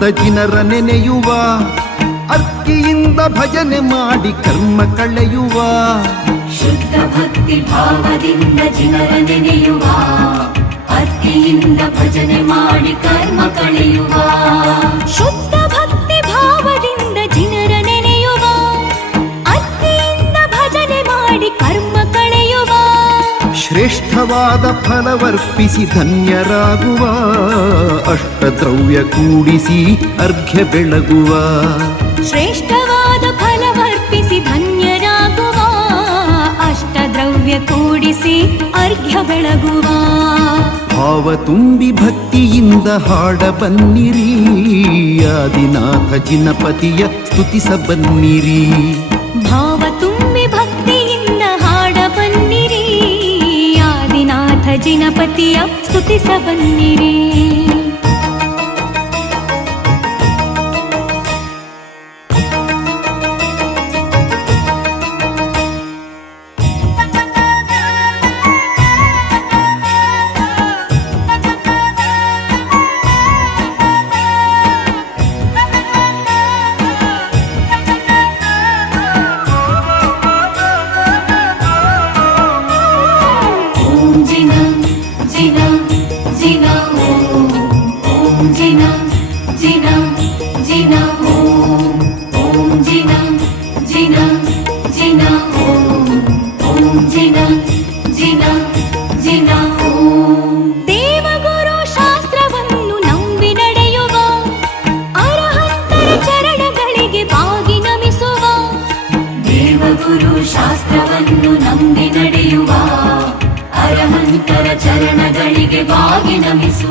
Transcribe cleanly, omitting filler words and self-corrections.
ಭಾವದಿಂದ ಜಿನರ ನೆನೆಯುವ, ಅರ್ಕಿಯಿಂದ ಭಜನೆ ಮಾಡಿ ಕರ್ಮ ಕಳೆಯುವ. ಶುದ್ಧ ಭಕ್ತಿ ಭಾವದಿಂದ ಜಿನರ ನೆನೆಯುವ, ಅರ್ಕಿಯಿಂದ ಭಜನೆ ಮಾಡಿ ಕರ್ಮ ಕಳೆಯುವ. ಶುದ್ಧ ಭಕ್ತಿ ಭಾವದಿಂದ ಜಿನರ ನೆನೆಯುವ, ಅರ್ಕಿಯಿಂದ ಭಜನೆ ಮಾಡಿ ಕರ್ಮ ಕಳೆಯುವ. ಶ್ರೇಷ್ಠವಾದ ಫಲವರ್ಪಿಸಿ ಧನ್ಯರಾಗುವ, ಅಷ್ಟದ್ರವ್ಯ ಕೂಡಿಸಿ ಅರ್ಘ್ಯ ಬೆಳಗುವ. ಶ್ರೇಷ್ಠವಾದ ಫಲವರ್ಪಿಸಿ ಧನ್ಯರಾಗುವ, ಅಷ್ಟದ್ರವ್ಯ ಕೂಡಿಸಿ ಅರ್ಘ್ಯ ಬೆಳಗುವ. ಭಾವ ತುಂಬಿ ಭಕ್ತಿಯಿಂದ ಹಾಡ ಬನ್ನಿರಿ, ಆದಿನಾಥ ಜಿನಪತಿಯ ಸ್ತುತಿಸ ಬನ್ನಿರಿ. ಭಾವ ತುಂಬಿ ಭಕ್ತಿಯಿಂದ ಹಾಡ ಬನ್ನಿರಿ, ಆದಿನಾಥ ಜಿನಪತಿಯ ಸ್ತುತಿಸ ಬನ್ನಿರಿ. ದೇವಗುರು ಶಾಸ್ತ್ರವನ್ನು ನಂಬಿ ನಡೆಯುವ, ಅರಹಂತರ ಚರಣಗಳಿಗೆ ಬಾಗಿ ನಮಿಸುವ. ದೇವಗುರು ಶಾಸ್ತ್ರವನ್ನು ನಂಬಿ ನಡೆಯುವ, ಅರಹಂತರ ಚರಣಗಳಿಗೆ ಬಾಗಿ ನಮಿಸುವ.